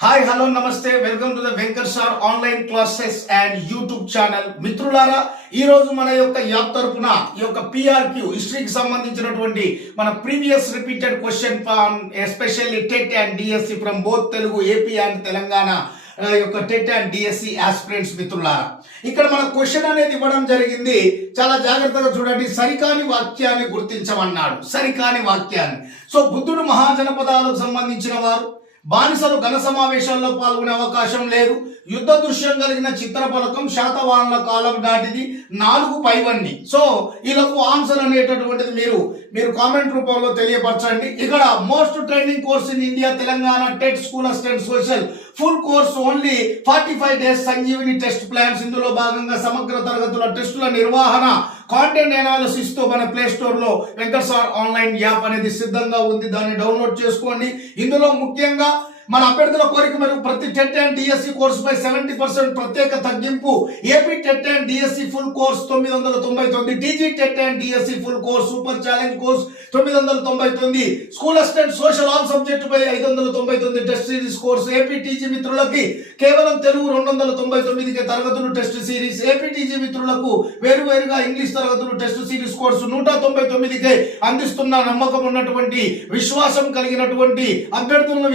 Hi hello నమస్తే welcome to the Venkat sir online classes and YouTube channel మిత్రులారా ఈ రోజు మన యొక్క యాప్ తరపున ఈ యొక్క పిఆర్క్యూ హిస్టరీకి సంబంధించినటువంటి మన previous repeated question especially TET and DSC from both Telugu AP and Telangana యొక్క టెట్ అండ్ డిఎస్సి ఆస్పిరెంట్స్ మిత్రులారా. ఇక్కడ మన క్వశ్చన్ అనేది ఇవ్వడం జరిగింది. చాలా జాగ్రత్తగా చూడండి. సరికాని వాక్యాన్ని గుర్తించమన్నాడు. సరికాని వాక్యాన్ని. సో బుద్ధుడు మహాజనపదాలకు సంబంధించిన వారు బానిసలు ఘన సమావేశాల్లో పాల్గొనే అవకాశం లేదు. యుద్ధ దృశ్యం కలిగిన చిత్రపలకం శాతవాహనుల కాలం నాటిది నాలుగు పైవన్నీ. సో వీళ్ళకు ఆన్సర్ అనేటటువంటిది మీరు మీరు కామెంట్ రూపంలో తెలియపరచండి. ఇక్కడ most training course in India Telangana TET school assistant social full course only forty five days Sanjeevini test plans ఇందులో భాగంగా సమగ్ర తరగతుల టెస్టుల నిర్వహణ. కాంటెంట్ ఎనాలిసిస్తో మన ప్లే స్టోర్లో వెంకట్ సార్ ఆన్లైన్ యాప్ అనేది సిద్ధంగా ఉంది. దాన్ని డౌన్లోడ్ చేసుకోండి. ఇందులో ముఖ్యంగా మన అభ్యర్థుల కోరిక మేరకు ప్రతి టెట్ అండ్ డిఎస్సి కోర్సు పై సెవెంటీ పర్సెంట్ ప్రత్యేక తగ్గింపు. AP TET and DSC full course తొమ్మిది వందల తొంభై తొమ్మిది. TG TET and DSC full course super challenge course తొమ్మిది వందల తొంభై తొమ్మిది. School assistant social all subject పై ఐదు వందల తొంభై తొమ్మిది test series course. AP TG మిత్రులకి కేవలం తెలుగు రెండు వందల తొంభై తొమ్మిదికి తరగతులు టెస్ట్ సిరీస్. ఏపీ టీజీ మిత్రులకు వేరు వేరుగా ఇంగ్లీష్ తరగతులు టెస్ట్ సిరీస్ కోర్సు నూట తొంభై తొమ్మిదికే అందిస్తున్న నమ్మకం ఉన్నటువంటి విశ్వాసం కలిగినటువంటి అభ్యర్థులను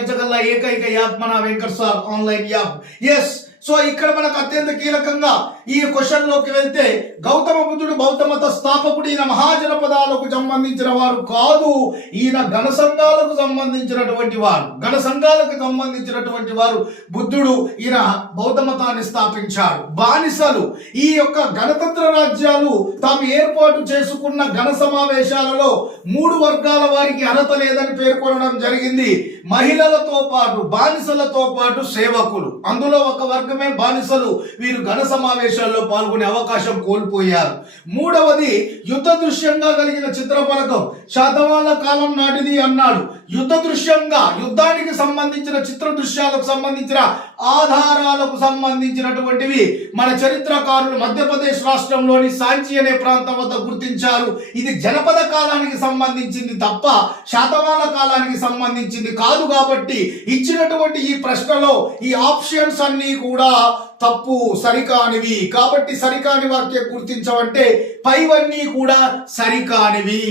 విజయ తీరం చేర్చగల ఏకైక యాప్ మన Venkat sir online app. Yes so ఇక్కడ మనకు అత్యంత కీలకంగా ఈ క్వశ్చన్లోకి వెళ్తే గౌతమ బుద్ధుడు బౌద్ధ మత స్థాపకుడు ఈయన మహాజనపదాలకు సంబంధించిన వారు కాదు. ఈయన ఘన సంఘాలకు సంబంధించినటువంటి వారు గణ సంఘాలకు సంబంధించినటువంటి వారు బుద్ధుడు ఈయన బౌద్ధ మతాన్ని స్థాపించారు బానిసలు ఈ యొక్క గణతంత్ర రాజ్యాలు తాము ఏర్పాటు చేసుకున్న ఘన సమావేశాలలో మూడు వర్గాల వారికి అర్హత లేదని పేర్కొనడం జరిగింది. మహిళలతో పాటు బానిసలతో పాటు సేవకులు. అందులో ఒక వర్గం వర్గమే బానిసలు. వీరు ఘన సమావేశాల్లో పాల్గొనే అవకాశం కోల్పోయారు. మూడవది యుద్ధ దృశ్యంగా కలిగిన చిత్రపలకం శాతవాహన కాలం నాటిది అన్నాడు. యుద్ధ దృశ్యంగా యుద్ధానికి సంబంధించిన చిత్ర దృశ్యాలకు సంబంధించిన ఆధారాలకు సంబంధించినటువంటివి మన చరిత్రకారులు మధ్యప్రదేశ్ రాష్ట్రంలోని సాంచి అనే ప్రాంతం వద్ద గుర్తించారు. ఇది జనపద కాలానికి సంబంధించింది తప్ప శాతవాల కాలానికి సంబంధించింది కాదు కాబట్టి ఇచ్చినటువంటి ఈ ప్రశ్నలో ఈ ఆప్షన్స్ అన్నీ కూడా తప్పు సరికానివి. కాబట్టి సరికాని వాక్యం గుర్తించవంటే పైవన్నీ కూడా సరికానివి.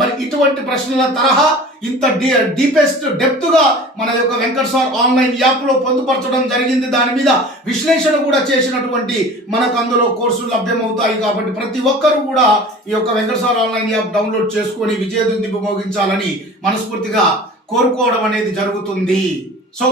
మరి ఇటువంటి ప్రశ్నల తరహా ఇంత డీ డీపెస్ట్ డెప్త్గా మన యొక్క వెంకట్ సార్ ఆన్లైన్ యాప్లో పొందుపరచడం జరిగింది. దాని మీద విశ్లేషణ కూడా చేసినటువంటి మనకు అందులో కోర్సులు లభ్యమవుతాయి కాబట్టి ప్రతి ఒక్కరూ కూడా ఈ యొక్క Venkat sir online app download చేసుకొని విజయదుంది మోగించాలని మనస్ఫూర్తిగా కోరుకోవడం అనేది జరుగుతుంది.